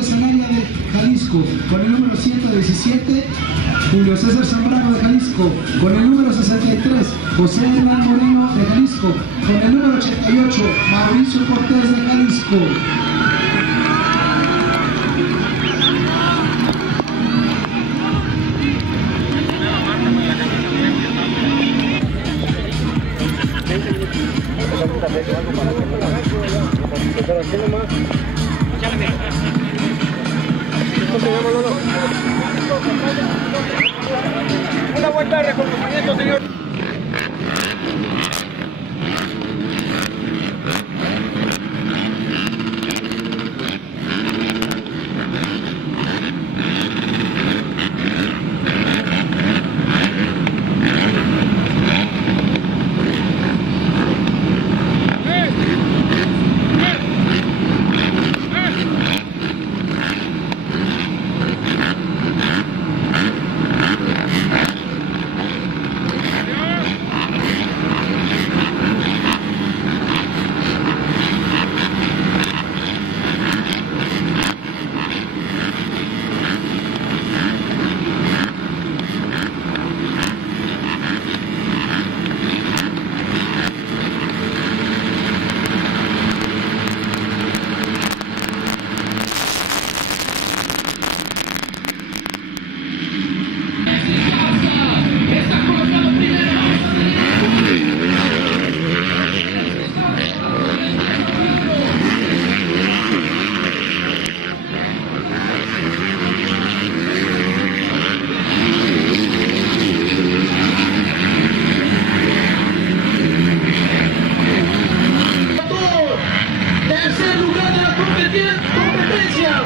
de Sanabria de Jalisco, con el número 117, Julio César Zambrano de Jalisco, con el número 63, José Hernán Moreno de Jalisco, con el número 88, Mauricio Cortés de Jalisco. Una vuelta de reconocimiento, señor.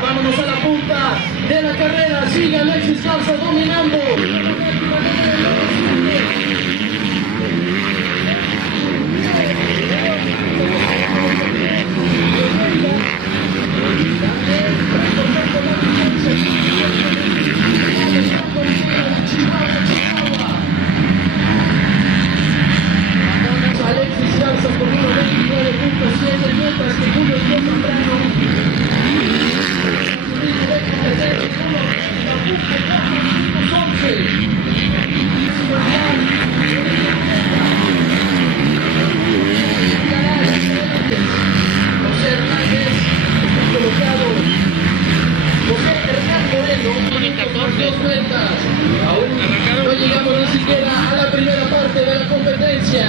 Vámonos a la punta de la carrera, sigue Alexis Garza dominando. Alexis Garza por 1:29.7, mientras que Julio Zambrano José Hernández colocado, José Hernán Moreno con 2 vueltas. Aún no llegamos ni siquiera a la primera parte de la competencia.